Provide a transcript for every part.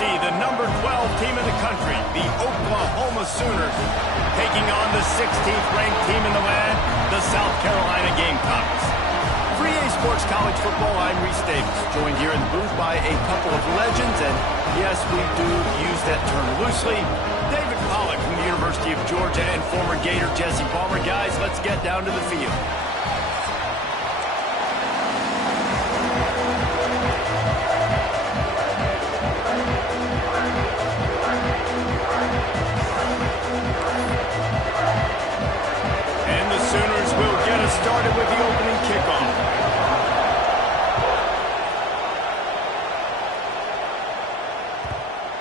see the number 12 team in the country, the Oklahoma Sooners, taking on the 16th ranked team in the land, the South Carolina Gamecocks. For EA Sports College Football, I'm Reese Davis, joined here in the booth by a couple of legends, and yes, we do use that term loosely. David Pollack from the University of Georgia and former Gator Jesse Palmer. Guys, let's get down to the field. Started with the opening kickoff.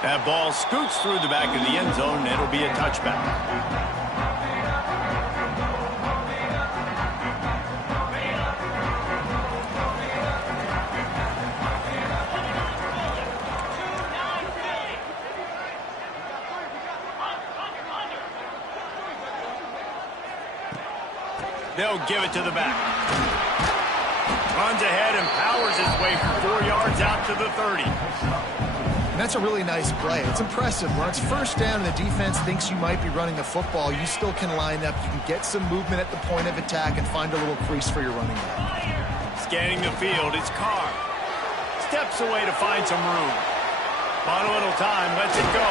That ball scoots through the back of the end zone, and it'll be a touchback. They'll give it to the back. Runs ahead and powers his way for 4 yards out to the 30. And that's a really nice play. It's impressive. When it's first down and the defense thinks you might be running the football, you still can line up. You can get some movement at the point of attack and find a little crease for your running back. Scanning the field, it's Carr. Steps away to find some room. On a little time, lets it go.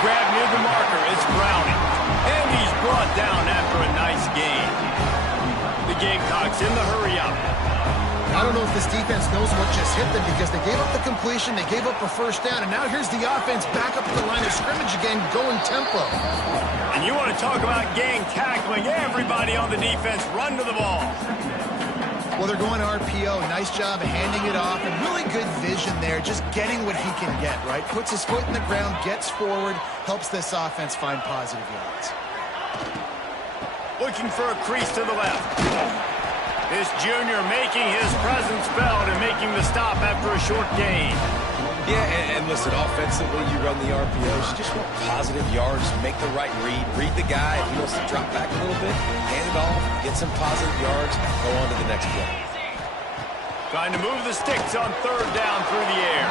Grab near the marker, it's Browning. And he's brought down after a nice gain. The Gamecocks in the hurry-up. I don't know if this defense knows what just hit them because they gave up the completion, they gave up a first down, and now here's the offense back up at the line of scrimmage again, going tempo. And you want to talk about gang tackling, everybody on the defense run to the ball. Well, they're going RPO. Nice job of handing it off, and really good vision there, just getting what he can get, right? Puts his foot in the ground, gets forward, helps this offense find positive yards. Looking for a crease to the left. This junior making his presence felt and making the stop after a short gain. Yeah, and listen, offensively, you run the RPOs. You just want positive yards, make the right read the guy. If he wants to drop back a little bit, hand it off, get some positive yards, go on to the next play. Trying to move the sticks on third down through the air.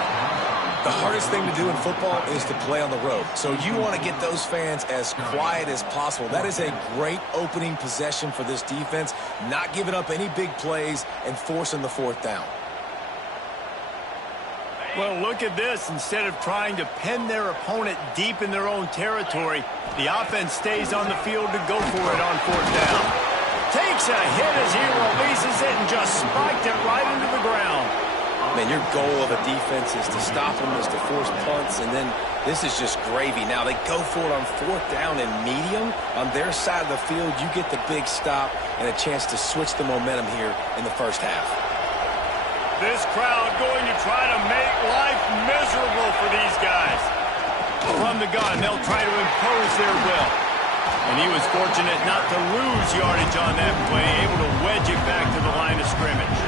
The hardest thing to do in football is to play on the road. So you want to get those fans as quiet as possible. That is a great opening possession for this defense, not giving up any big plays and forcing the fourth down. Well, look at this. Instead of trying to pin their opponent deep in their own territory, the offense stays on the field to go for it on fourth down. Takes a hit as he releases it and just spiked it right into the ground. Man, your goal of a defense is to stop them, is to force punts, and then this is just gravy. Now they go for it on fourth down and medium. On their side of the field, you get the big stop and a chance to switch the momentum here in the first half. This crowd going to try to make life miserable for these guys. From the gun, they'll try to impose their will. And he was fortunate not to lose yardage on that play, able to wedge it back to the line of scrimmage.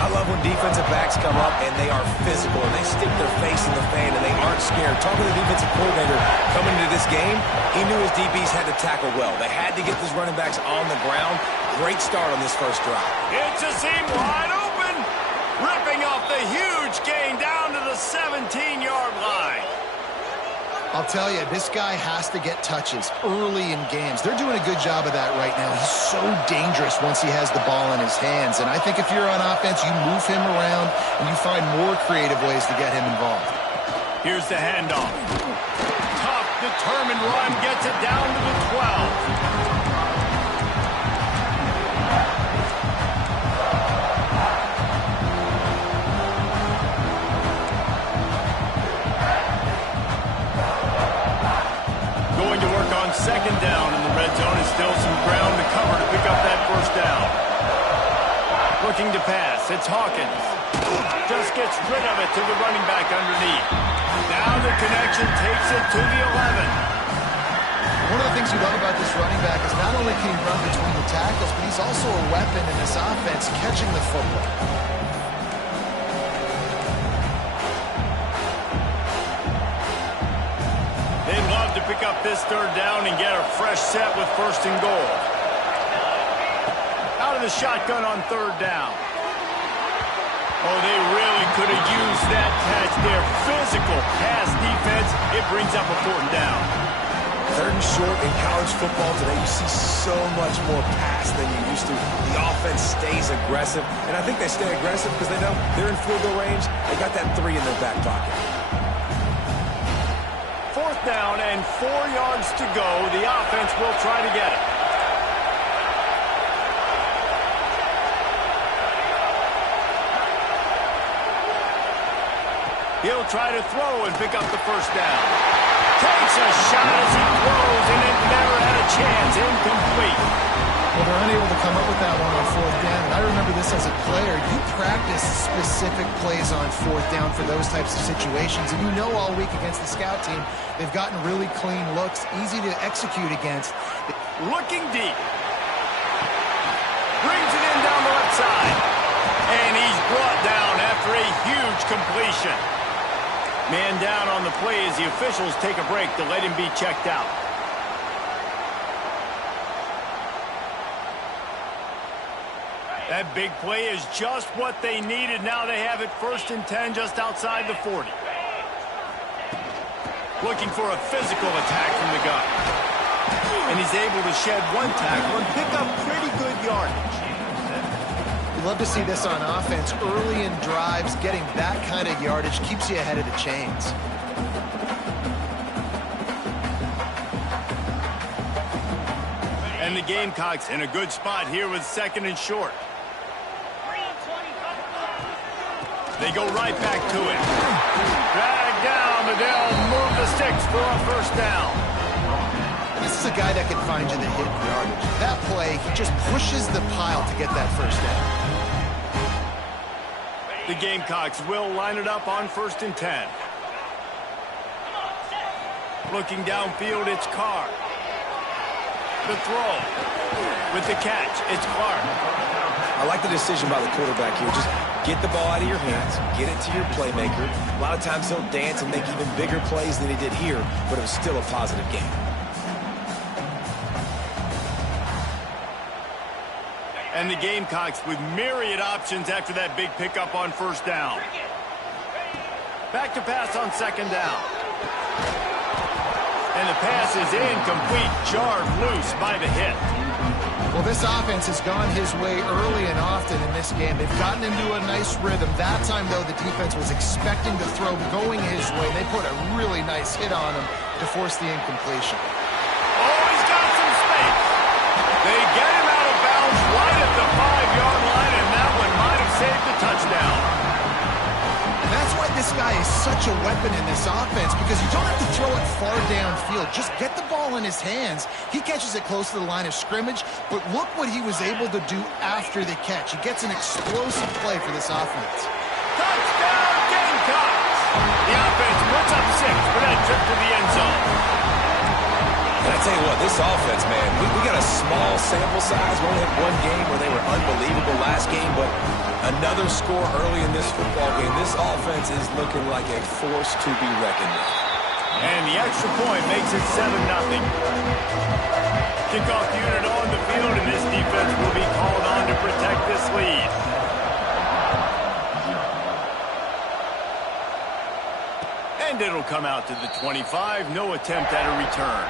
I love when defensive backs come up and they are physical and they stick their face in the fan and they aren't scared. Talking to the defensive coordinator coming into this game, he knew his DBs had to tackle well. They had to get these running backs on the ground. Great start on this first drive. It's a seam wide open, ripping off the huge gain down to the 17-yard line. I'll tell you, this guy has to get touches early in games. They're doing a good job of that right now. He's so dangerous once he has the ball in his hands. And I think if you're on offense, you move him around and you find more creative ways to get him involved. Here's the handoff. Tough, determined run gets it down to the 12. Second down in the red zone is still some ground to cover to pick up that first down. Looking to pass, it's Hawkins. Just gets rid of it to the running back underneath. Now the connection takes it to the 11. One of the things you love about this running back is not only can he run between the tackles, but he's also a weapon in this offense catching the football. To pick up this third down and get a fresh set with first and goal. Out of the shotgun on third down. Oh, they really could have used that catch there. Physical pass defense. It brings up a 4th down. 3rd and short in college football today. You see so much more pass than you used to. The offense stays aggressive, and I think they stay aggressive because they know they're in field goal range. They got that 3 in their back pocket. 4th down and 4 yards to go. The offense will try to get it. He'll try to throw and pick up the 1st down. Takes a shot as he throws, and it never had a chance. Incomplete. Well, they're unable to come up with that one on 4th down. And I remember this as a player. You practice specific plays on 4th down for those types of situations. And you know all week against the scout team, they've gotten really clean looks, easy to execute against. Looking deep. Brings it in down the left side. And he's brought down after a huge completion. Man down on the play as the officials take a break to let him be checked out. That big play is just what they needed. Now they have it 1st and 10 just outside the 40. Looking for a physical attack from the gun. And he's able to shed 1 tackle and pick up pretty good yardage. You love to see this on offense. Early in drives, getting that kind of yardage keeps you ahead of the chains. And the Gamecocks in a good spot here with 2nd and short. They go right back to it. Drag down, but they'll move the sticks for a 1st down. This is a guy that can find you the hidden yardage. That play, he just pushes the pile to get that 1st down. The Gamecocks will line it up on 1st and 10. Looking downfield, it's Carr. The throw. With the catch, it's Clark. I like the decision by the quarterback here. Just get the ball out of your hands, get it to your playmaker. A lot of times he'll dance and make even bigger plays than he did here, but it was still a positive game. And the Gamecocks with myriad options after that big pickup on 1st down. Back to pass on 2nd down. And the pass is incomplete, jarred loose by the hit. Well, this offense has gone his way early and often in this game. They've gotten into a nice rhythm. That time, though, the defense was expecting the throw going his way. They put a really nice hit on him to force the incompletion. Oh, he's got some space. They get him out of bounds right at the 5-yard line, and that one might have saved the touchdown. And that's why this guy is such a weapon in this offense, because you don't have to throw it far downfield. Just get the ball in his hands. He catches it close to the line of scrimmage, but look what he was able to do after the catch. He gets an explosive play for this offense. Touchdown, Gamecocks! The offense puts up 6 for that trip to the end zone. And I tell you what, this offense, man, we got a small sample size. We only had 1 game where they were unbelievable last game, but another score early in this football game. This offense is looking like a force to be reckoned with. And the extra point makes it 7-0. Kickoff unit on the field, and this defense will be called on to protect this lead. And it'll come out to the 25. No attempt at a return.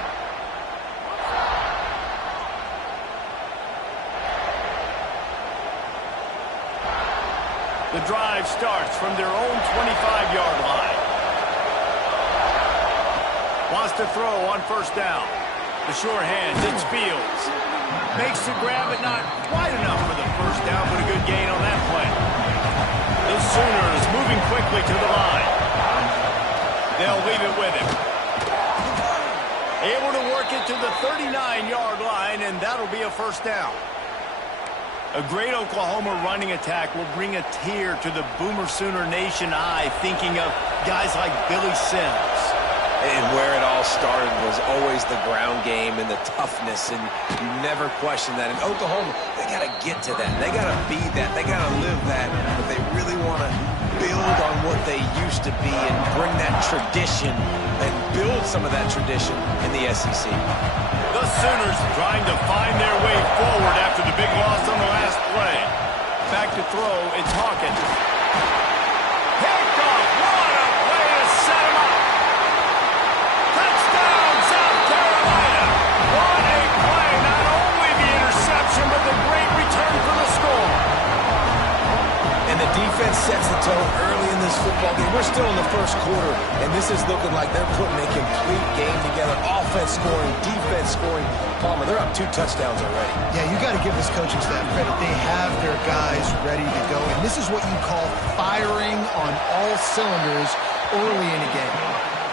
The drive starts from their own 25-yard line. Wants to throw on 1st down. The sure hands, it's Fields. Makes the grab, but not quite enough for the 1st down, but a good gain on that play. The Sooners moving quickly to the line. They'll leave it with him. Able to work it to the 39-yard line, and that'll be a 1st down. A great Oklahoma running attack will bring a tear to the Boomer Sooner Nation eye, thinking of guys like Billy Sims. And where it all started was always the ground game and the toughness, and you never question that. And Oklahoma, they got to get to that. They got to be that. They got to live that. But they really want to build on what they used to be and bring that tradition and build some of that tradition in the SEC. The Sooners trying to find their way forward after the big loss on the last play. Back to throw, it's Hawkins. defense sets the tone early in this football game. We're still in the first quarter, and this is looking like they're putting a complete game together. Offense scoring, defense scoring. Palmer, they're up 2 touchdowns already. Yeah, you got to give this coaching staff credit. They have their guys ready to go, and this is what you call firing on all cylinders early in a game.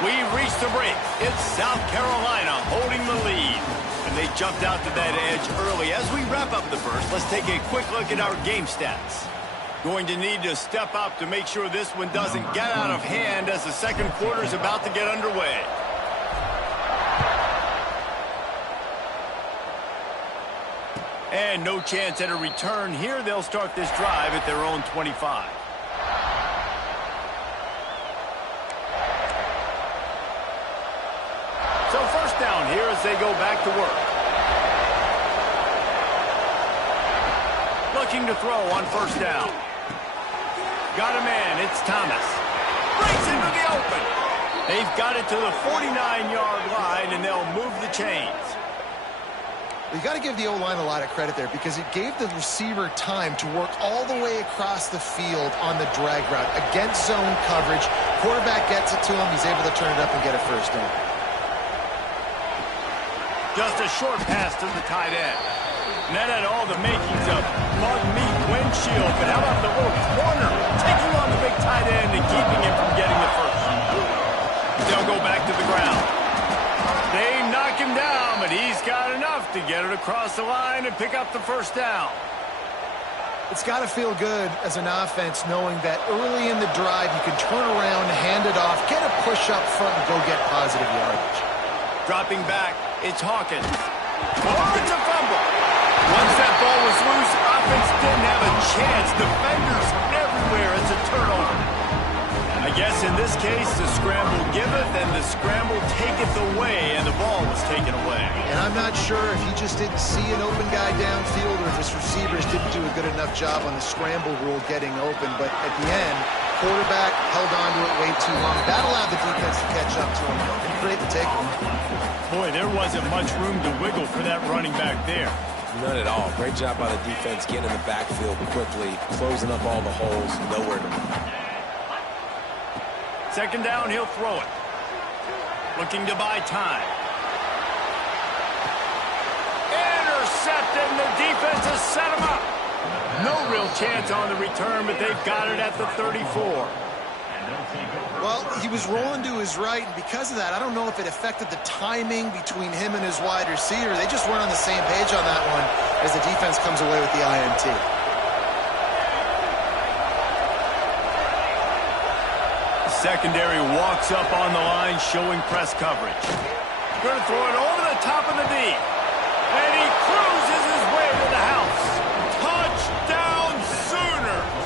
We've reached the break. It's South Carolina holding the lead. And they jumped out to that edge early. As we wrap up the first, let's take a quick look at our game stats. Going to need to step up to make sure this one doesn't get out of hand as the second quarter is about to get underway. And no chance at a return here. They'll start this drive at their own 25. So first down here as they go back to work. Looking to throw on first down. Got a man, it's Thomas. Breaks into the open. They've got it to the 49-yard line, and they'll move the chains. You got to give the O-line a lot of credit there because it gave the receiver time to work all the way across the field on the drag route against zone coverage. Quarterback gets it to him. He's able to turn it up and get a first down. Just a short pass to the tight end. And that had all the makings of mud meat windshield. But how about the little corner taking on the big tight end and keeping him from getting the first? They'll go back to the ground. They knock him down, but he's got enough to get it across the line and pick up the first down. It's got to feel good as an offense knowing that early in the drive you can turn around, hand it off, get a push up front, and go get positive yardage. Dropping back, it's Hawkins. Oh, it's a fumble. Once that ball was loose, offense didn't have a chance. Defenders everywhere. It's a turnover. I guess in this case, the scramble giveth and the scramble taketh away, and the ball was taken away. And I'm not sure if he just didn't see an open guy downfield or if his receivers didn't do a good enough job on the scramble rule getting open. But at the end, quarterback held on to it way too long. That allowed the defense to catch up to him and create the takeaway. Boy, there wasn't much room to wiggle for that running back there. None at all. Great job by the defense getting in the backfield quickly, closing up all the holes, nowhere to run. Second down, he'll throw it. Looking to buy time. Intercepted, and the defense has set him up. No real chance on the return, but they've got it at the 34. Well, he was rolling to his right, and because of that, I don't know if it affected the timing between him and his wide receiver. They just weren't on the same page on that one as the defense comes away with the INT. The secondary walks up on the line, showing press coverage. Going to throw it over the top of the D. And he cruises his way to the house. Touchdown, Sooners!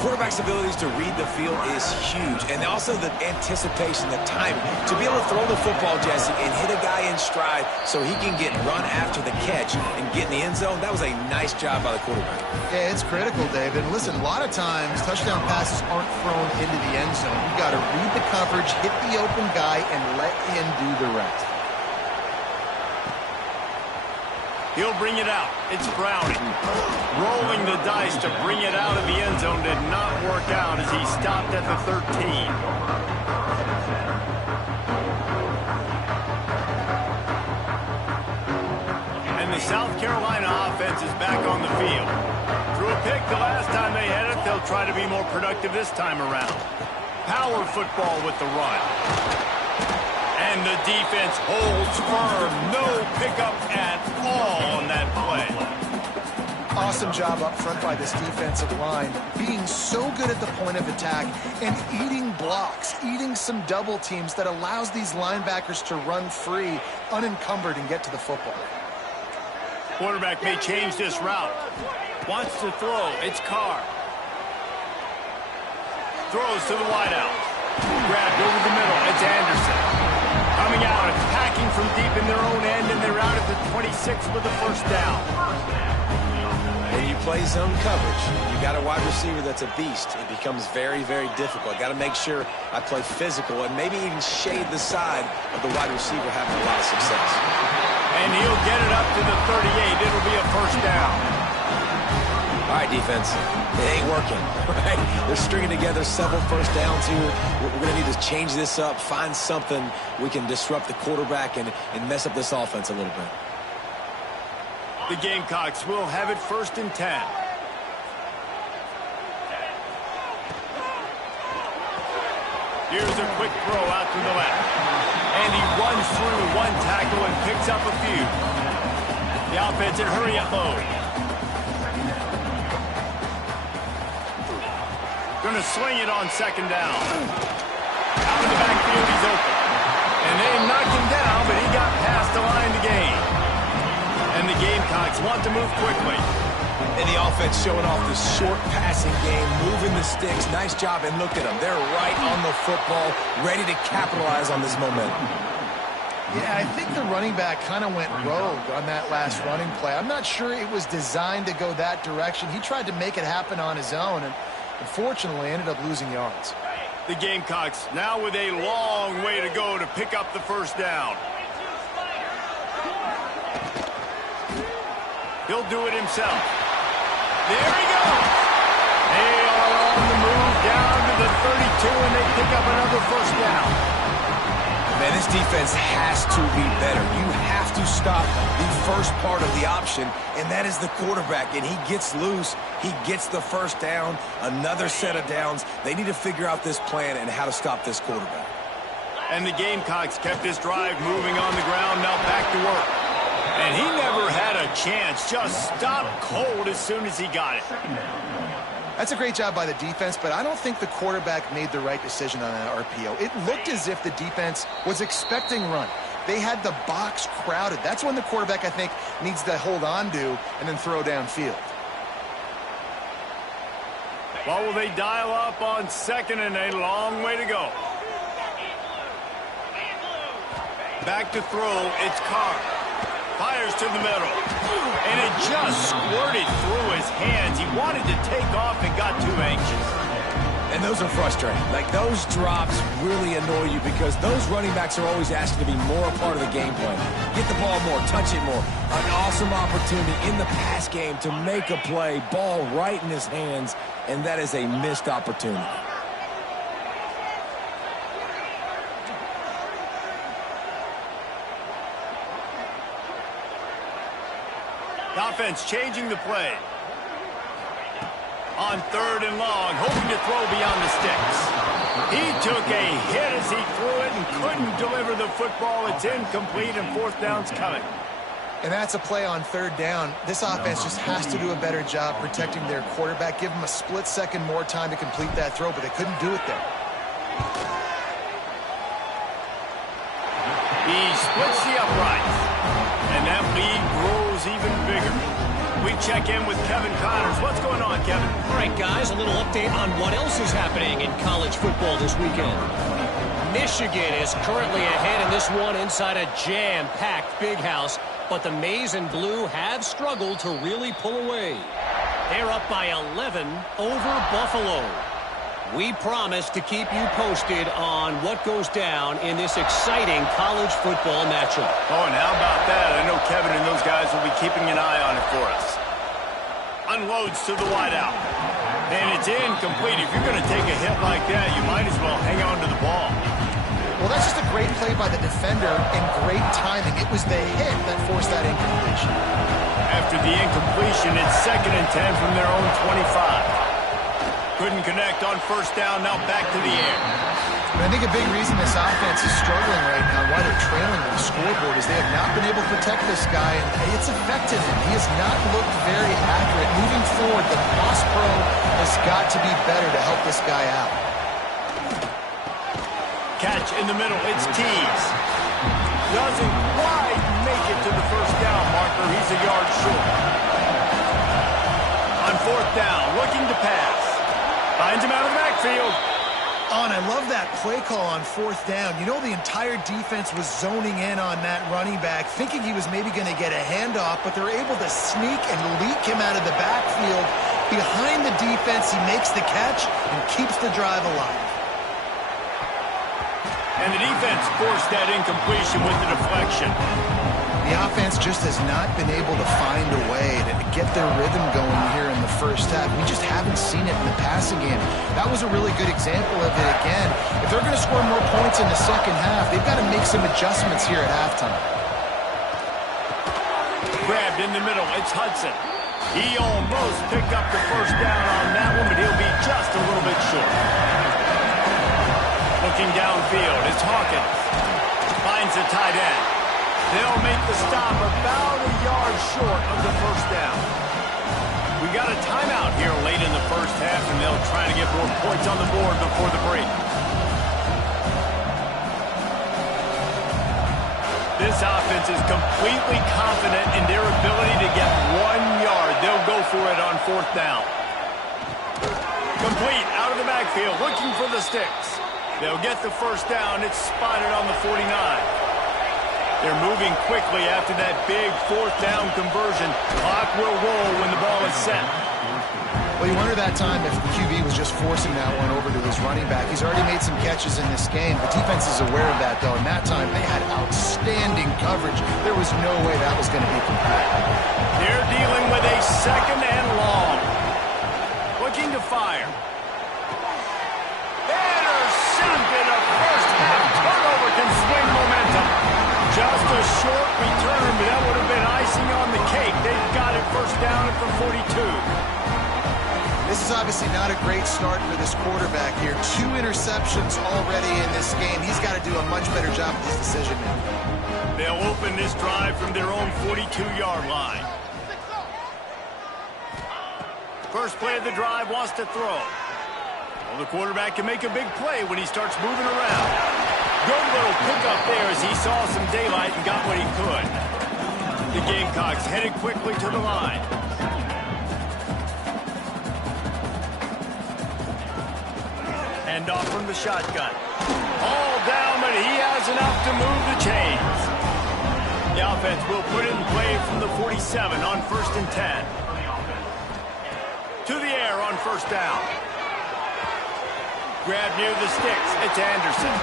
Quarterback's abilities to read the field is huge, and also the anticipation, the timing. To be able to throw the football, Jesse, and hit a guy in stride so he can get run after the catch and get in the end zone, that was a nice job by the quarterback. Yeah, it's critical, David. Listen, a lot of times touchdown passes aren't thrown into the end zone. You've got to read the coverage, hit the open guy, and let him do the rest. He'll bring it out. It's Browning. Rolling the dice to bring it out of the end zone did not work out as he stopped at the 13. And the South Carolina offense is back on the field. Threw a pick the last time they had it. They'll try to be more productive this time around. Power football with the run. And the defense holds firm. No pickup at all on that play. Awesome job up front by this defensive line, being so good at the point of attack and eating blocks, eating some double teams that allows these linebackers to run free, unencumbered, and get to the football. Quarterback may change this route. Wants to throw. It's Carr. Throws to the wideout. Grabbed over the middle. It's Anderson. Coming out, attacking from deep in their own end, and they're out at the 26 with the first down. When you play zone coverage, you got a wide receiver that's a beast. It becomes very, very difficult. Got to make sure I play physical and maybe even shade the side of the wide receiver having a lot of success. And he'll get it up to the 38. It'll be a first down. All All right, defense, it ain't working, right? They're stringing together several first downs here. We're going to need to change this up, find something we can disrupt the quarterback and mess up this offense a little bit. The Gamecocks will have it 1st and 10. Here's a quick throw out to the left. And he runs through one tackle and picks up a few. The offense in hurry up mode. Going to swing it on 2nd down. Out in the backfield, he's open. And they knocked him down, but he got past the line to gain. And the Gamecocks want to move quickly. And the offense showing off this short passing game, moving the sticks. Nice job, and look at them. They're right on the football, ready to capitalize on this momentum. Yeah, I think the running back kind of went rogue on that last running play. I'm not sure it was designed to go that direction. He tried to make it happen on his own, and unfortunately ended up losing yards. The Gamecocks now with a long way to go to pick up the 1st down. He'll do it himself. There he goes. They are on the move down to the 32, and they pick up another 1st down. Man, this defense has to be better. You have to stop the first part of the option, and that is the quarterback. And he gets loose. He gets the 1st down, another set of downs. They need to figure out this plan and how to stop this quarterback. And the Gamecocks kept this drive moving on the ground, now back to work. And he never had a chance, just stopped cold as soon as he got it. That's a great job by the defense, but I don't think the quarterback made the right decision on that RPO. It looked as if the defense was expecting run. They had the box crowded. That's when the quarterback, I think, needs to hold on to and then throw downfield. Well, will they dial up on 2nd and a long way to go? Back to throw, it's Carr. Fires to the middle. And it just squirted through his hands. He wanted to take off and got too anxious. And those are frustrating. Like, those drops really annoy you because those running backs are always asking to be more a part of the game plan. Get the ball more, touch it more. An awesome opportunity in the pass game to make a play, ball right in his hands, and that is a missed opportunity. The offense changing the play. On 3rd and long, hoping to throw beyond the sticks. He took a hit as he threw it and couldn't deliver the football. It's incomplete, and 4th down's coming. And that's a play on 3rd down. This offense just has to do a better job protecting their quarterback. Give him a split second more time to complete that throw, but they couldn't do it there. He splits the uprights, and that lead grows even bigger. We check in with Kevin Connors. What's going on, Kevin? All right, guys, a little update on what else is happening in college football this weekend. Michigan is currently ahead in this one inside a jam-packed Big House, but the Maize and Blue have struggled to really pull away. They're up by 11 over Buffalo. We promise to keep you posted on what goes down in this exciting college football matchup. Oh, and how about that? I know Kevin and those guys will be keeping an eye on it for us. Unloads to the wideout. And it's incomplete. If you're going to take a hit like that, you might as well hang on to the ball. Well, that's just a great play by the defender and great timing. It was the hit that forced that incompletion. After the incompletion, it's 2nd and 10 from their own 25. Couldn't connect on 1st down, now back to the air. And I think a big reason this offense is struggling right now, why they're trailing with the scoreboard, is they have not been able to protect this guy, and it's affected him. He has not looked very accurate. Moving forward, the pass pro has got to be better to help this guy out. Catch in the middle, it's Tees. Doesn't quite make it to the 1st down marker. He's a yard short. On 4th down, looking to pass. Finds him out of the backfield. Oh, and I love that play call on 4th down. You know, the entire defense was zoning in on that running back, thinking he was maybe going to get a handoff, but they're able to sneak and leak him out of the backfield. Behind the defense, he makes the catch and keeps the drive alive. And the defense forced that incompletion with the deflection. The offense just has not been able to find a way to get their rhythm going here in the first half. We just haven't seen it in the passing game. That was a really good example of it again. If they're going to score more points in the second half, they've got to make some adjustments here at halftime. Grabbed in the middle. It's Hudson. He almost picked up the first down on that one, but he'll be just a little bit short. Looking downfield, it's Hawkins. Finds the tight end. They'll make the stop about a yard short of the first down. We got a timeout here late in the first half, and they'll try to get more points on the board before the break. This offense is completely confident in their ability to get 1 yard. They'll go for it on fourth down. Complete out of the backfield, looking for the sticks. They'll get the first down. It's spotted on the 49. They're moving quickly after that big fourth down conversion. Clock will roll when the ball is set. Well, you wonder that time if the QB was just forcing that one over to his running back. He's already made some catches in this game. The defense is aware of that, though. And that time, they had outstanding coverage. There was no way that was going to be complete. They're dealing with a second and long. Looking to fire. Intercepted. A first half turnover can swing momentum. Just a short return, but that would have been icing on the cake. They've got it first down at the 42. This is obviously not a great start for this quarterback here. 2 interceptions already in this game. He's got to do a much better job with his decision-making. They'll open this drive from their own 42-yard line. First play of the drive wants to throw. Well, the quarterback can make a big play when he starts moving around. Good little pickup there as he saw some daylight and got what he could. The Gamecocks headed quickly to the line. Hand off from the shotgun. All down, but he has enough to move the chains. The offense will put it in play from the 47 on 1st and 10. To the air on first down. Grab near the sticks. It's Anderson.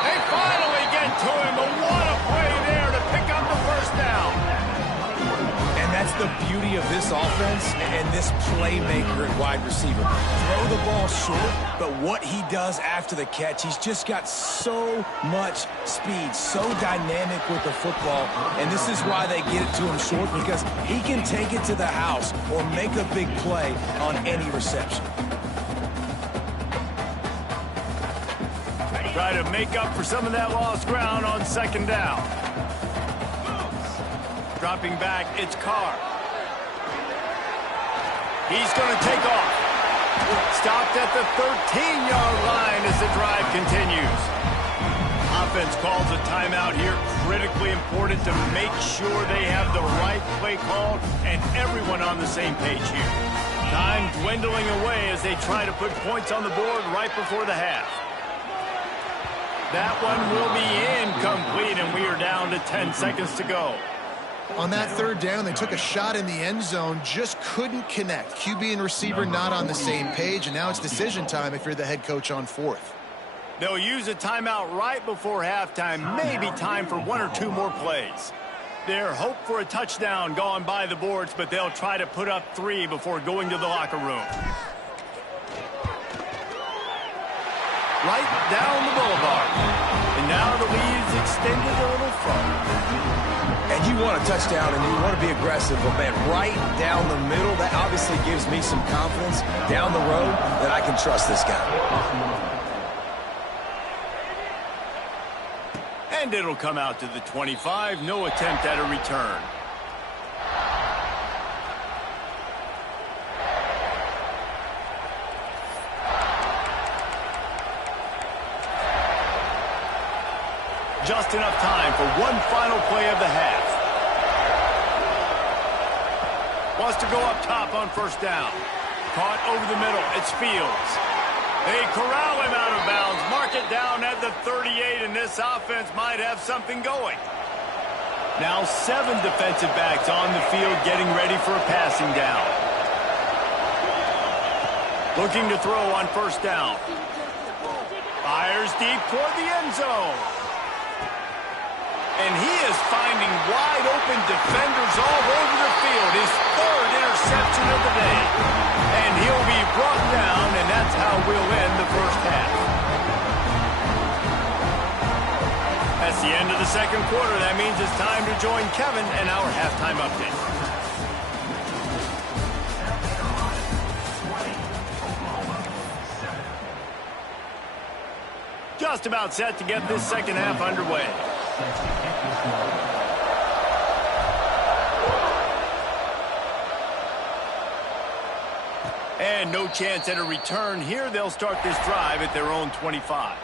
They finally get to him, but what a play there to pick up the first down. And that's the beauty of this offense and this playmaker at wide receiver. Throw the ball short, but what he does after the catch, he's just got so much speed, so dynamic with the football, and this is why they get it to him short, because he can take it to the house or make a big play on any reception. Try to make up for some of that lost ground on second down. Dropping back, it's Carr. He's going to take off. Stopped at the 13-yard line as the drive continues. Offense calls a timeout here. Critically important to make sure they have the right play called and everyone on the same page here. Time dwindling away as they try to put points on the board right before the half. That one will be incomplete, and we are down to 10 seconds to go. On that third down, they took a shot in the end zone, just couldn't connect. QB and receiver not on the same page, and now it's decision time if you're the head coach on fourth. They'll use a timeout right before halftime, maybe time for 1 or 2 more plays. Their hope for a touchdown gone by the boards, but they'll try to put up 3 before going to the locker room. Right down the boulevard. And now the lead's extended a little further. And you want a touchdown and you want to be aggressive, but man, right down the middle, that obviously gives me some confidence down the road that I can trust this guy. And it'll come out to the 25. No attempt at a return. Just enough time for one final play of the half. Wants to go up top on first down. Caught over the middle. It's Fields. They corral him out of bounds. Mark it down at the 38, and this offense might have something going. Now 7 defensive backs on the field getting ready for a passing down. Looking to throw on first down. Fires deep toward the end zone. And he is finding wide-open defenders all over the field. His third interception of the day. And he'll be brought down, and that's how we'll end the first half. That's the end of the second quarter. That means it's time to join Kevin and our halftime update. Just about set to get this second half underway. And no chance at a return here. They'll start this drive at their own 25.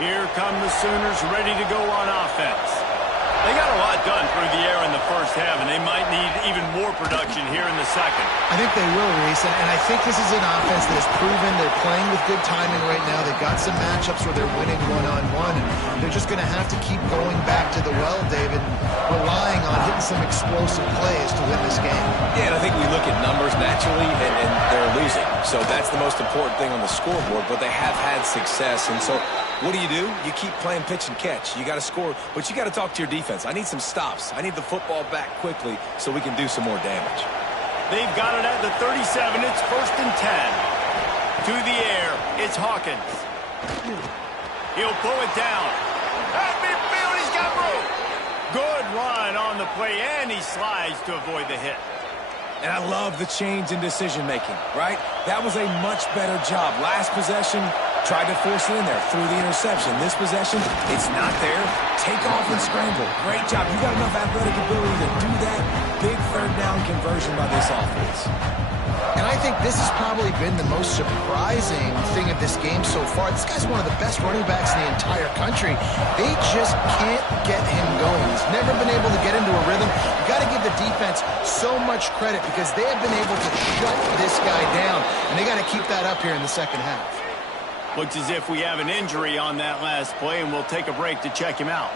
Here come the Sooners ready to go on offense. They got a lot done through the air in the first half, and they might need even more production here in the second. I think they will, Reese, and I think this is an offense that has proven they're playing with good timing right now. They've got some matchups where they're winning one-on-one, and they're just going to have to keep going back to the well, David, relying on hitting some explosive plays to win this game. Yeah, and I think we look at numbers naturally, and they're losing. So that's the most important thing on the scoreboard, but they have had success, and so what do? You keep playing pitch and catch. You got to score, but you got to talk to your defense. I need some stops. I need the football back quickly so we can do some more damage. They've got it at the 37. It's 1st and 10. To the air, it's Hawkins. He'll pull it down. At midfield, he's got room. Good run on the play, and he slides to avoid the hit. And I love the change in decision-making, right? That was a much better job. Last possession, tried to force it in there through the interception. This possession, it's not there. Take off and scramble. Great job. You got enough athletic ability to do that. Big third down conversion by this offense. And I think this has probably been the most surprising thing of this game so far. This guy's one of the best running backs in the entire country. They just can't get him going. He's never been able to get into a rhythm. You got to give the defense so much credit because they have been able to shut this guy down, and they got to keep that up here in the second half. Looks as if we have an injury on that last play, and we'll take a break to check him out.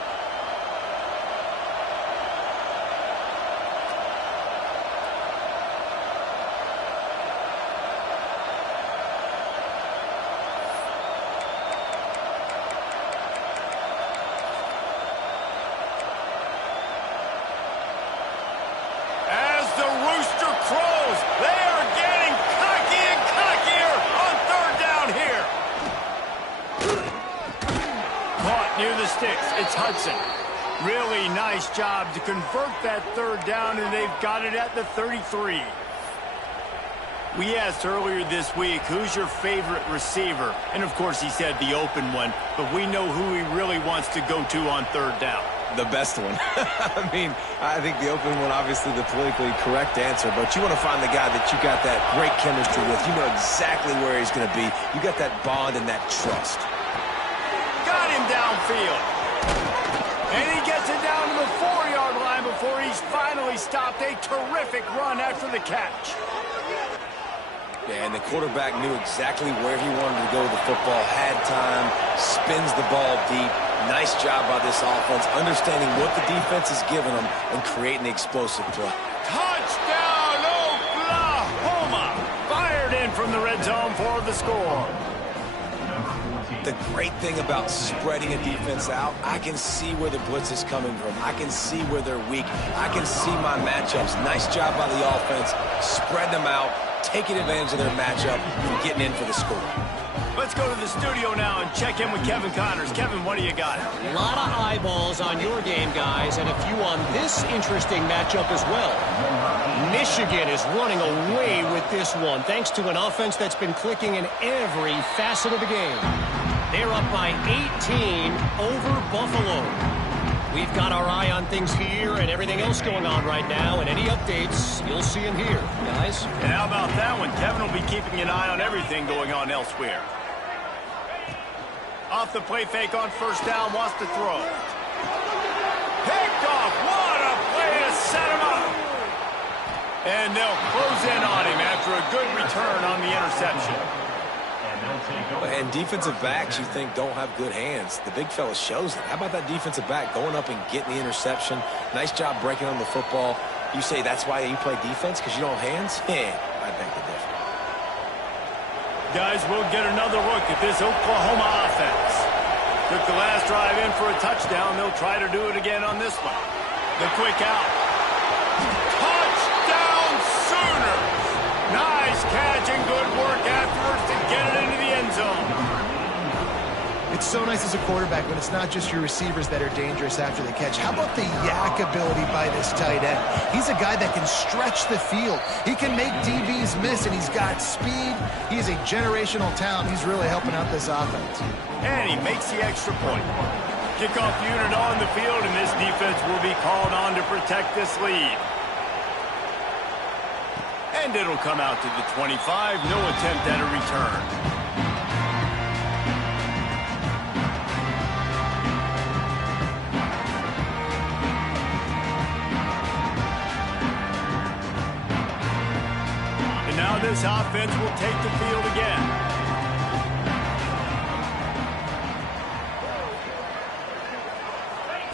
As the rooster crows, they are getting cocky and cockier on third down here. Caught near the sticks. It's Hudson. Really nice job to convert that third down, and they've got it at the 33. We asked earlier this week, who's your favorite receiver? And, of course, he said the open one, but we know who he really wants to go to on third down. The best one. I mean, I think the open one, obviously the politically correct answer, but you want to find the guy that you got that great chemistry with. You know exactly where he's going to be. You got that bond and that trust. Got him downfield. And he gets it down to the 4-yard line before he's finally stopped. A terrific run after the catch. Yeah, and the quarterback knew exactly where he wanted to go with the football, had time, spins the ball deep. Nice job by this offense, understanding what the defense is giving them and creating the explosive play. Touchdown, Oklahoma! Fired in from the red zone for the score. The great thing about spreading a defense out, I can see where the blitz is coming from. I can see where they're weak. I can see my matchups. Nice job by the offense. Spread them out, taking advantage of their matchup, and getting in for the score. Let's go to the studio now and check in with Kevin Connors. Kevin, what do you got? A lot of eyeballs on your game, guys, and a few on this interesting matchup as well. Michigan is running away with this one, thanks to an offense that's been clicking in every facet of the game. They're up by 18 over Buffalo. We've got our eye on things here and everything else going on right now, and any updates, you'll see them here, guys. And how about that one? Kevin will be keeping an eye on everything going on elsewhere. Off the play fake on first down, wants to throw. Picked off. What a play to set him up. And they'll close in on him after a good return on the interception. And defensive backs you think don't have good hands. The big fella shows it. How about that defensive back going up and getting the interception? Nice job breaking on the football. You say that's why you play defense, because you don't have hands? Yeah, I beg the difference. Guys, we'll get another look at this Oklahoma offense. Took the last drive in for a touchdown. They'll try to do it again on this one. The quick out. Touchdown Sooners! Nice catch and good work afterwards to get it into the end zone. It's so nice as a quarterback when it's not just your receivers that are dangerous after the catch. How about the yak ability by this tight end? He's a guy that can stretch the field. He can make DBs miss, and he's got speed. He is a generational talent. He's really helping out this offense. And he makes the extra point. Kickoff unit on the field, and this defense will be called on to protect this lead. And it'll come out to the 25. No attempt at a return. Now this offense will take the field again.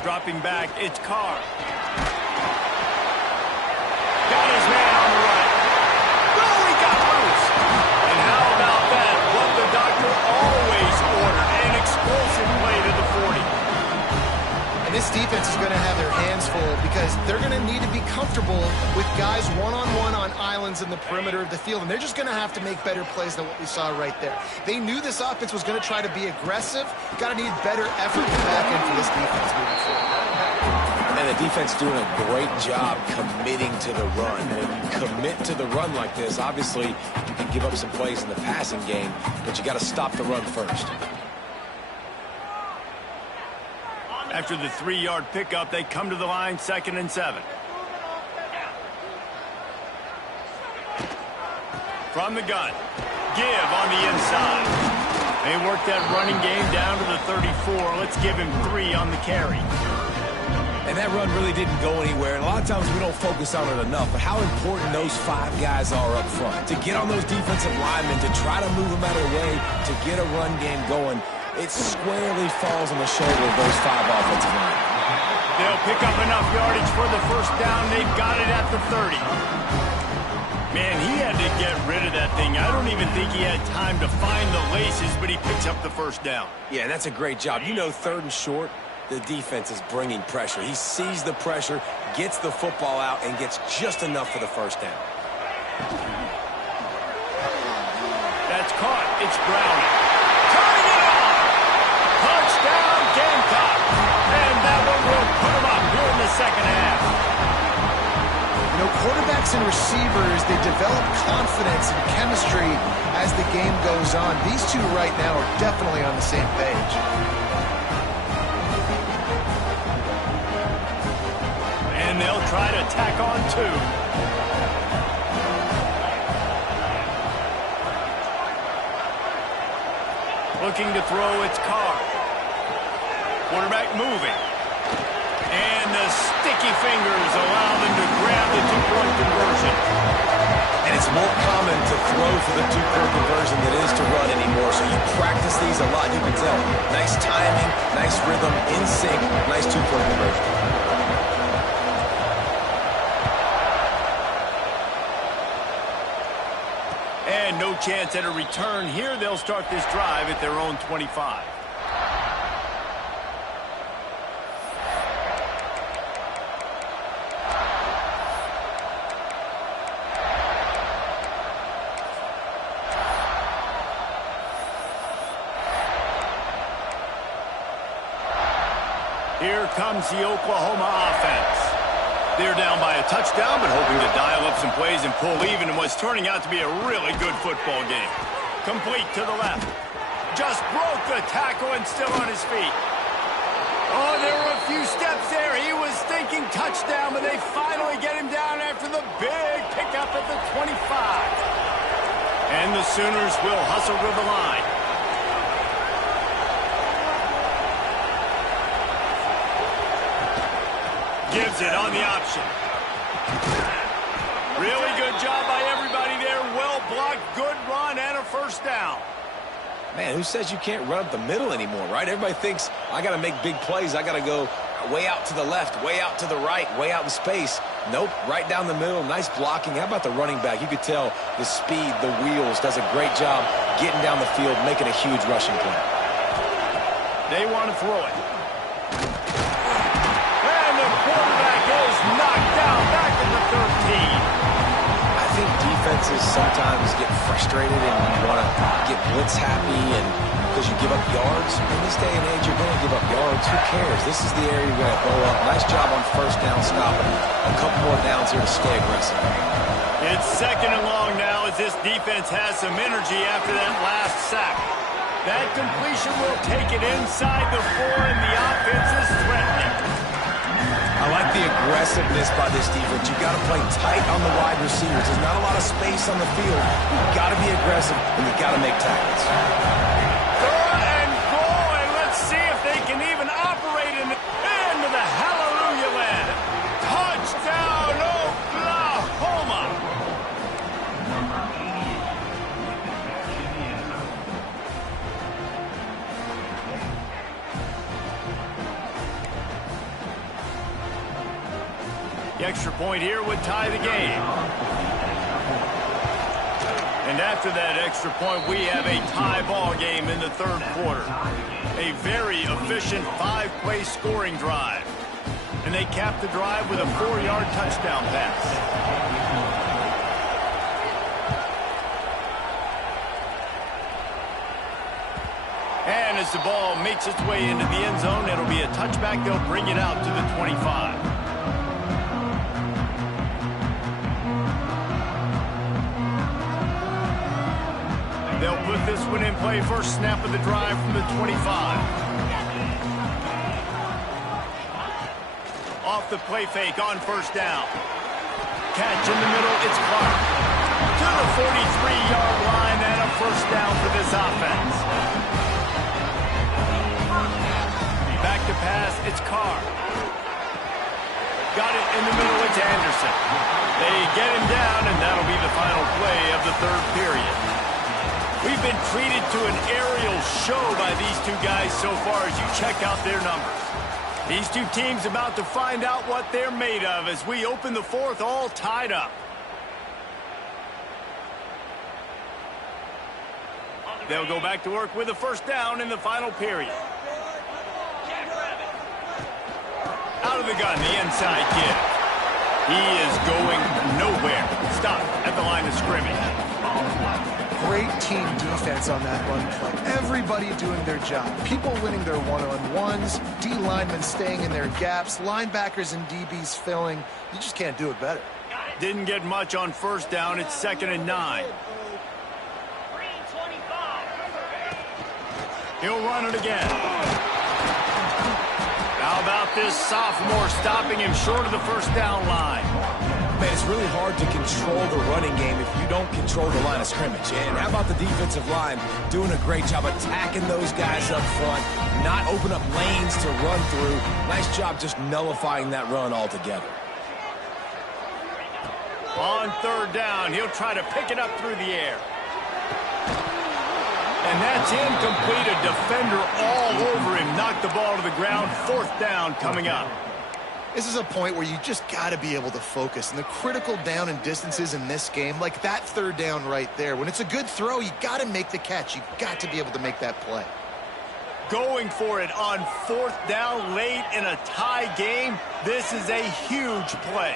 Dropping back, it's Carr. Got his man on the right. Oh, he got loose. And how about that? What the doctor always ordered, an explosive play to the 40. And this defense is going to have their hands full because they're going to need to be comfortable with guys one-on-one on islands in the perimeter of the field. And they're just going to have to make better plays than what we saw right there. They knew this offense was going to try to be aggressive. Got to need better effort in the back end for this defense moving forward. And the defense doing a great job committing to the run. When you commit to the run like this, obviously you can give up some plays in the passing game, but you got to stop the run first. After the 3-yard pickup, they come to the line, 2nd and 7. From the gun, give on the inside. They work that running game down to the 34. Let's give him 3 on the carry. And that run really didn't go anywhere. And a lot of times we don't focus on it enough, but how important those 5 guys are up front. To get on those defensive linemen, to try to move them out of the way, to get a run game going, it squarely falls on the shoulder of those 5 offensive linemen. They'll pick up enough yardage for the first down. They've got it at the 30. Man, he had to get rid of that thing. I don't even think he had time to find the laces, but he picks up the first down. Yeah, that's a great job. You know, 3rd and short, the defense is bringing pressure. He sees the pressure, gets the football out, and gets just enough for the first down. That's caught. It's Browning. Cutting it off. Touchdown, Gamecocks. And that one will put him up here in the second half. You know, quarterbacks and receivers, they develop confidence and chemistry as the game goes on. These two right now are definitely on the same page. And they'll try to tack on 2. Looking to throw, it's Carr. Quarterback moving. And the sticky fingers allow them to grab the 2-point conversion. And it's more common to throw for the 2-point conversion than it is to run anymore. So you practice these a lot, you can tell. Nice timing, nice rhythm, in sync, nice 2-point conversion. And no chance at a return here. They'll start this drive at their own 25. Here comes the Oklahoma offense. They're down by a touchdown, but hoping to dial up some plays and pull even in what's turning out to be a really good football game. Complete to the left. Just broke the tackle and still on his feet. Oh, there were a few steps there. He was thinking touchdown, but they finally get him down after the big pickup at the 25. And the Sooners will hustle to the line. Gives it on the option. Really good job by everybody there. Well blocked, good run, and a first down. Man, who says you can't run up the middle anymore, right? Everybody thinks I got to make big plays. I got to go way out to the left, way out to the right, way out in space. Nope, right down the middle. Nice blocking. How about the running back? You could tell the speed, the wheels, does a great job getting down the field, making a huge rushing play. They want to throw it. And the quarterback is knocked down back at the 13. I think defenses sometimes get frustrated and you want to get blitz happy and because you give up yards. In this day and age, you're going to give up yards. Who cares? This is the area you're going to blow up. Nice job on first down stopping. A couple more downs here to stay aggressive. It's 2nd and long now as this defense has some energy after that last sack. That completion will take it inside the 4, and the offense is threatening. I like the aggressiveness by this defense. You've got to play tight on the wide receivers. There's not a lot of space on the field. You've got to be aggressive, and you've got to make tackles. Third and goal, and let's see if they can even operate into the hallelujah land. Touchdown, Oklahoma! The extra point here would tie the game. And after that extra point, we have a tie ball game in the 3rd quarter. A very efficient 5-play scoring drive. And they cap the drive with a 4-yard touchdown pass. And as the ball makes its way into the end zone, it'll be a touchback. They'll bring it out to the 25. They'll put this one in play. First snap of the drive from the 25. Off the play fake on first down. Catch in the middle, it's Clark. To the 43-yard line and a first down for this offense. Back to pass, it's Carr. Got it in the middle, it's Anderson. They get him down, and that'll be the final play of the 3rd period. We've been treated to an aerial show by these two guys so far as you check out their numbers. These two teams about to find out what they're made of as we open the 4th all tied up. They'll go back to work with a first down in the final period. Out of the gun, the inside kid. He is going nowhere. Stop at the line of scrimmage. Great team defense on that run play. Everybody doing their job. People winning their one-on-ones, D linemen staying in their gaps, linebackers and DBs filling. You just can't do it better. Didn't get much on first down. It's 2nd and 9. He'll run it again. How about this sophomore stopping him short of the first down line? Man, it's really hard to control the running game if you don't control the line of scrimmage. And how about the defensive line doing a great job attacking those guys up front, not open up lanes to run through. Nice job just nullifying that run altogether. On 3rd down, he'll try to pick it up through the air. And that's incomplete. A defender all over him. Knocked the ball to the ground. 4th down coming up. This is a point where you just got to be able to focus. And the critical down and distances in this game, like that 3rd down right there, when it's a good throw, you got to make the catch. You've got to be able to make that play. Going for it on 4th down late in a tie game. This is a huge play.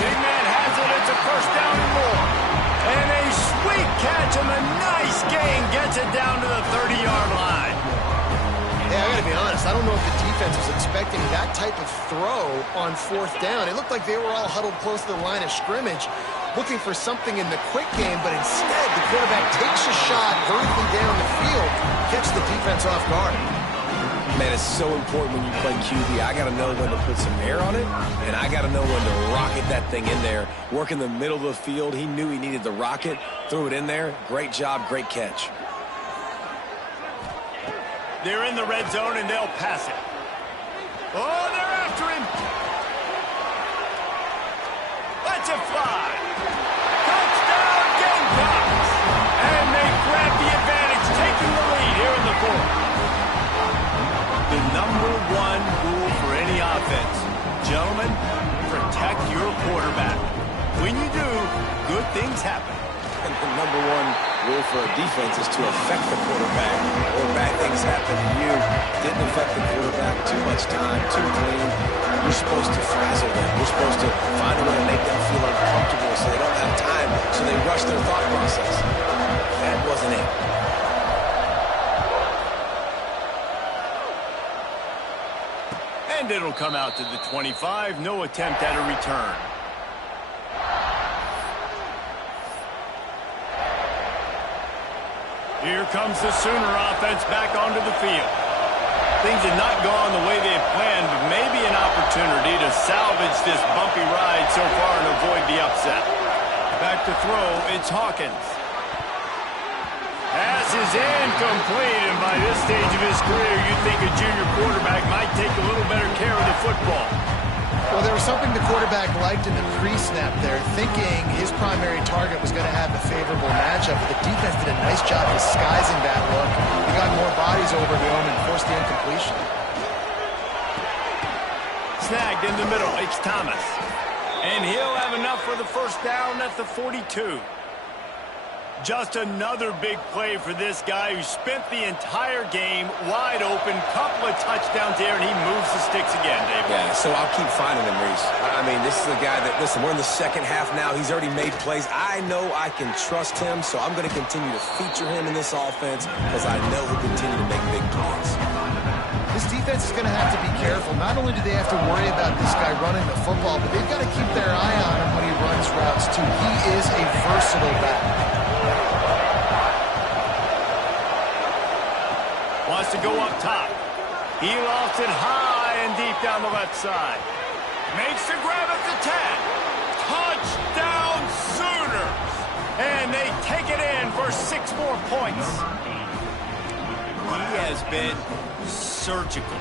Big man has it. It's a first down and more. And a sweet catch and a nice gain gets it down to the 30-yard line. Hey, I got to be honest. I don't know if the defense was expecting that type of throw on 4th down. It looked like they were all huddled close to the line of scrimmage, looking for something in the quick game, but instead the quarterback takes a shot vertically down the field, gets the defense off guard. Man, it's so important when you play QB. I got to know when to put some air on it, and I got to know when to rocket that thing in there. Work in the middle of the field. He knew he needed the rocket, threw it in there. Great job, great catch. They're in the red zone, and they'll pass it. Oh, they're after him. Let's it fly. gentlemen, protect your quarterback. When you do, good things happen. And the number one rule for a defense is to affect the quarterback, or bad things happen to you. Didn't affect the quarterback, too much time, too clean. You're supposed to frazzle them. You're supposed to find a way to make them feel uncomfortable so they don't have time, so they rush their thought process. That wasn't it. And it'll come out to the 25. No attempt at a return. Here comes the Sooner offense back onto the field. Things have not gone the way they had planned, but maybe an opportunity to salvage this bumpy ride so far and avoid the upset. Back to throw, it's Hawkins. Pass is incomplete, and by this stage of his career, you'd think a junior quarterback might take a little better care of the football. Well, there was something the quarterback liked in the pre-snap there, thinking his primary target was going to have a favorable matchup, but the defense did a nice job disguising that look. He got more bodies over to him and forced the incompletion. Snagged in the middle, it's Thomas. And he'll have enough for the first down at the 42. Just another big play for this guy who spent the entire game wide open, couple of touchdowns there, and he moves the sticks again, David. Yeah, so I'll keep finding him, Reese. I mean, this is a guy that, listen, we're in the second half now. He's already made plays. I know I can trust him, so I'm going to continue to feature him in this offense because I know he'll continue to make big plays. This defense is going to have to be careful. Not only do they have to worry about this guy running the football, but they've got to keep their eye on him when he runs routes, too. He is a versatile back. Wants to go up top. He lost it high and deep down the left side. Makes the grab at the 10. Touchdown Sooners! And they take it in for 6 more points. He has been surgical.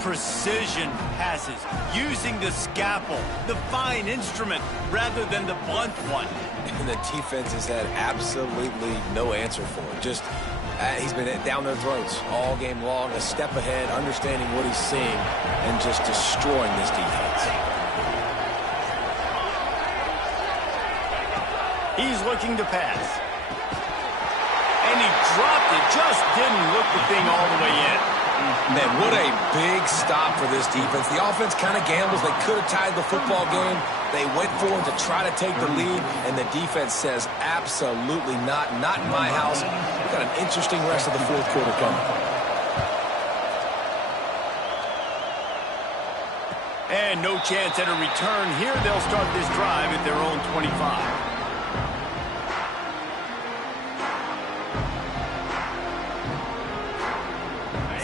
Precision passes, using the scalpel, the fine instrument, rather than the blunt one. And the defense has had absolutely no answer for it. Just, he's been down their throats all game long, a step ahead, understanding what he's seeing, and just destroying this defense. He's looking to pass. And he dropped it, just didn't look the thing all the way in. Man, what a big stop for this defense. The offense kind of gambles. They could have tied the football game. They went for it to try to take the lead, and the defense says, absolutely not. Not in my house. We've got an interesting rest of the fourth quarter coming. And no chance at a return here. They'll start this drive at their own 25.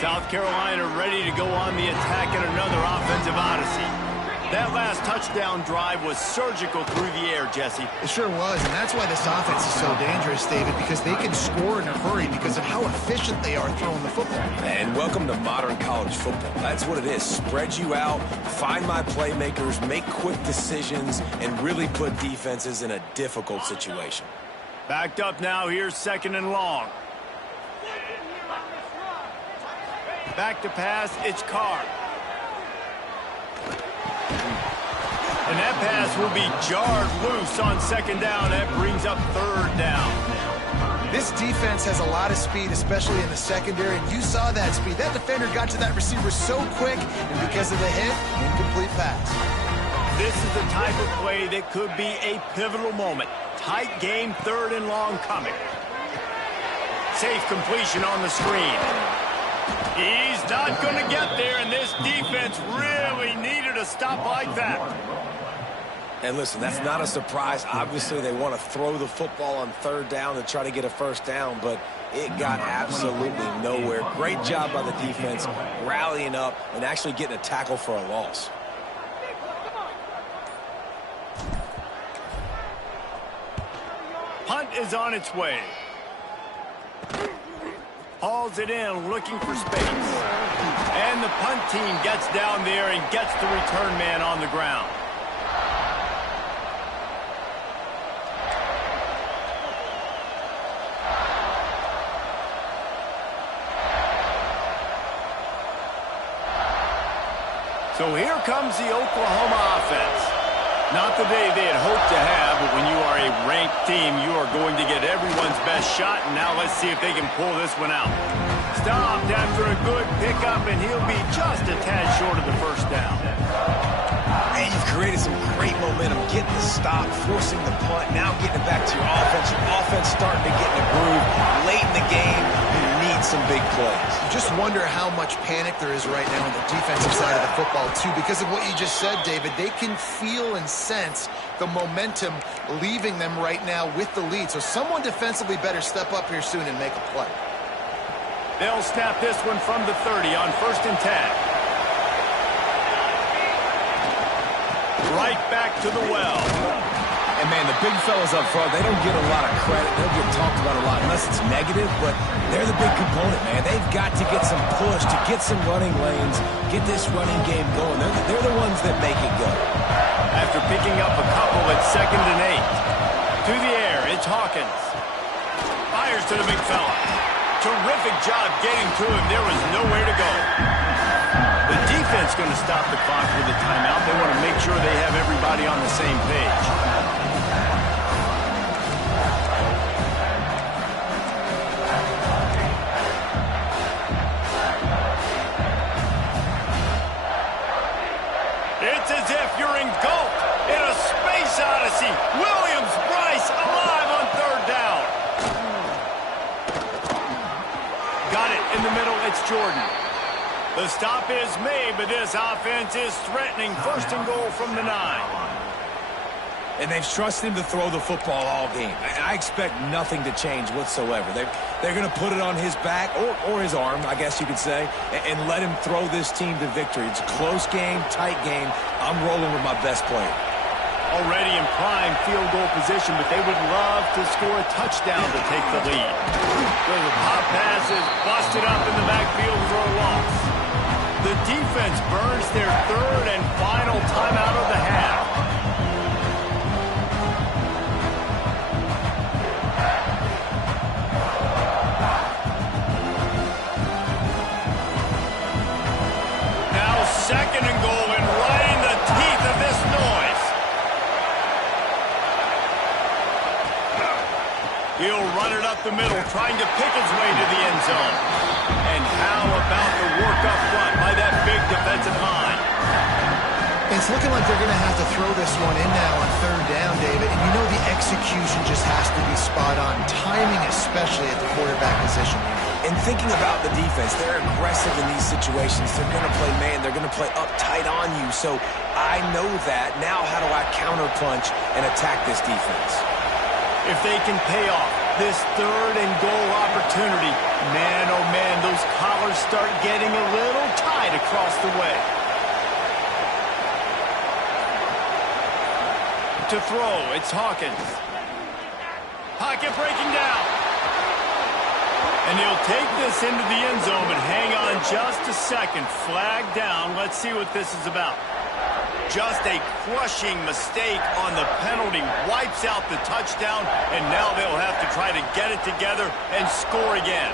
South Carolina ready to go on the attack in another offensive odyssey. That last touchdown drive was surgical through the air, Jesse. It sure was, and that's why this offense is so dangerous, David, because they can score in a hurry because of how efficient they are throwing the football. And welcome to modern college football. That's what it is. Spread you out, find my playmakers, make quick decisions, and really put defenses in a difficult situation. Backed up now, here's 2nd and long. Back to pass, it's Carr. And that pass will be jarred loose on 2nd down. That brings up 3rd down. This defense has a lot of speed, especially in the secondary, and you saw that speed. That defender got to that receiver so quick, and because of the hit, incomplete pass. This is the type of play that could be a pivotal moment. Tight game, 3rd and long coming. Safe completion on the screen. He's not going to get there, and this defense really needed a stop like that. And listen, that's not a surprise. Obviously, they want to throw the football on 3rd down and try to get a 1st down, but it got absolutely nowhere. Great job by the defense, rallying up and actually getting a tackle for a loss. Punt is on its way. Hauls it in, looking for space. And the punt team gets down there and gets the return man on the ground. So here comes the Oklahoma offense. Not the day they had hoped to have, but when you are a ranked team, you are going to get everyone's best shot, and now let's see if they can pull this one out. Stopped after a good pickup, and he'll be just a tad short of the first down. And you've created some great momentum, getting the stop, forcing the punt, now getting it back to your offense. Your offense starting to get in the groove. Late in the game, you need some big plays. You just wonder how much panic there is right now on the defensive side of the football, too, because of what you just said, David. They can feel and sense the momentum leaving them right now with the lead. So someone defensively better step up here soon and make a play. They'll snap this one from the 30 on 1st and 10. Right back to the well. And, man, the big fellas up front, they don't get a lot of credit. They don't get talked about a lot unless it's negative, but they're the big component, man. They've got to get some push, to get some running lanes, get this running game going. They're the ones that make it go. After picking up a couple at 2nd and 8. To the air, it's Hawkins. Fires to the big fella. Terrific job getting to him. There was nowhere to go. The defense going to stop the clock with a timeout. They want to make sure they have everybody on the same page. It's as if you're engulfed in a space odyssey. Williams-Brice alive on 3rd down. Got it in the middle. It's Jordan. The stop is made, but this offense is threatening 1st and goal from the 9. And they've trusted him to throw the football all game. I expect nothing to change whatsoever. They're going to put it on his back, or his arm, I guess you could say, and let him throw this team to victory. It's a close game, tight game. I'm rolling with my best player. Already in prime field goal position, but they would love to score a touchdown to take the lead. So the pop pass is busted up in the backfield for a loss. The defense burns their 3rd and final timeout of the half. Now 2nd and goal, and right in the teeth of this noise. He'll run it up the middle, trying to pick his way to the end zone. And how about the work up front by that big defensive line? It's looking like they're going to have to throw this one in now on 3rd down, David. And you know the execution just has to be spot on. Timing, especially at the quarterback position. And thinking about the defense, they're aggressive in these situations. They're going to play man. They're going to play up tight on you. So I know that. Now how do I counterpunch and attack this defense? If they can pay off this 3rd and goal opportunity, man, oh man, those collars start getting a little tight across the way. To throw, it's Hawkins. Pocket breaking down. And he'll take this into the end zone, but hang on just a second. Flag down. Let's see what this is about. Just a crushing mistake on the penalty. Wipes out the touchdown, and now they'll have to try to get it together and score again.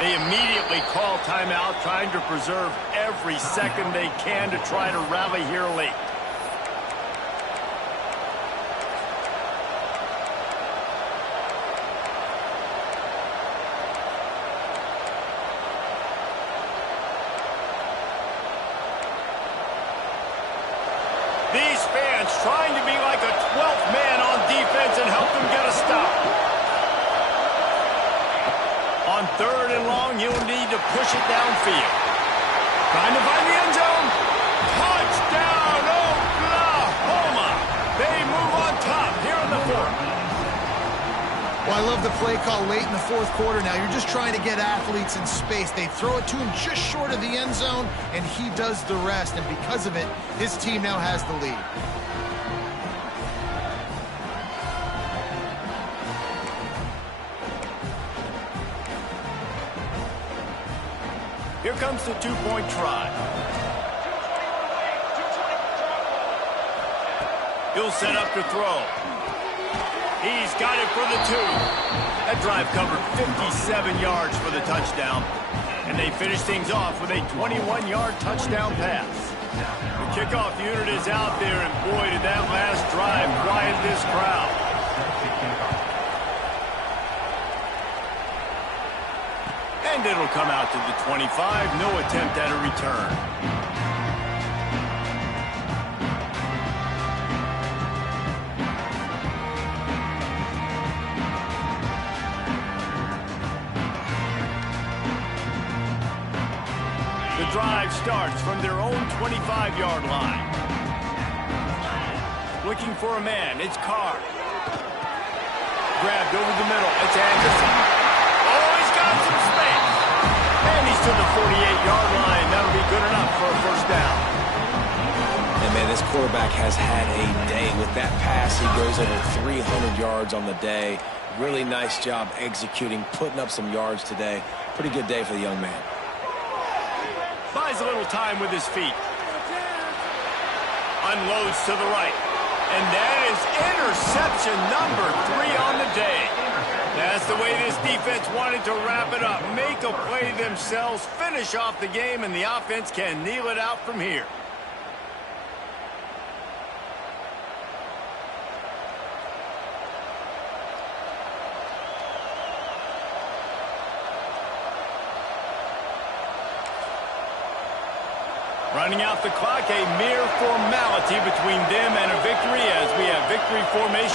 They immediately call timeout, trying to preserve every second they can to try to rally here late. These fans trying to be like a 12th man on defense and help them get a stop. On 3rd and long, you'll need to push it downfield. Trying to find the end zone. Touchdown, Oklahoma! They move on top here in the 4th. Well, I love the play call late in the 4th quarter now. You're just trying to get athletes in space. They throw it to him just short of the end zone, and he does the rest. And because of it, his team now has the lead. Here comes the 2-point try. He'll set up to throw. He's got it for the 2. That drive covered 57 yards for the touchdown. And they finish things off with a 21-yard touchdown pass. The kickoff unit is out there, and boy, did that last drive quiet this crowd. And it'll come out to the 25. No attempt at a return. The drive starts from their own 25-yard line. Looking for a man. It's Carr. Grabbed over the middle. It's Anderson. Oh, he's got some space. And he's to the 48-yard line. That'll be good enough for a first down. And, man, this quarterback has had a day. With that pass, he goes over 300 yards on the day. Really nice job executing, putting up some yards today. Pretty good day for the young man. Buys a little time with his feet. Unloads to the right. And that is interception number 3 on the day. That's the way this defense wanted to wrap it up. Make a play themselves, finish off the game, and the offense can kneel it out from here. Running out the clock, a mere formality between them and a victory as we have victory formation.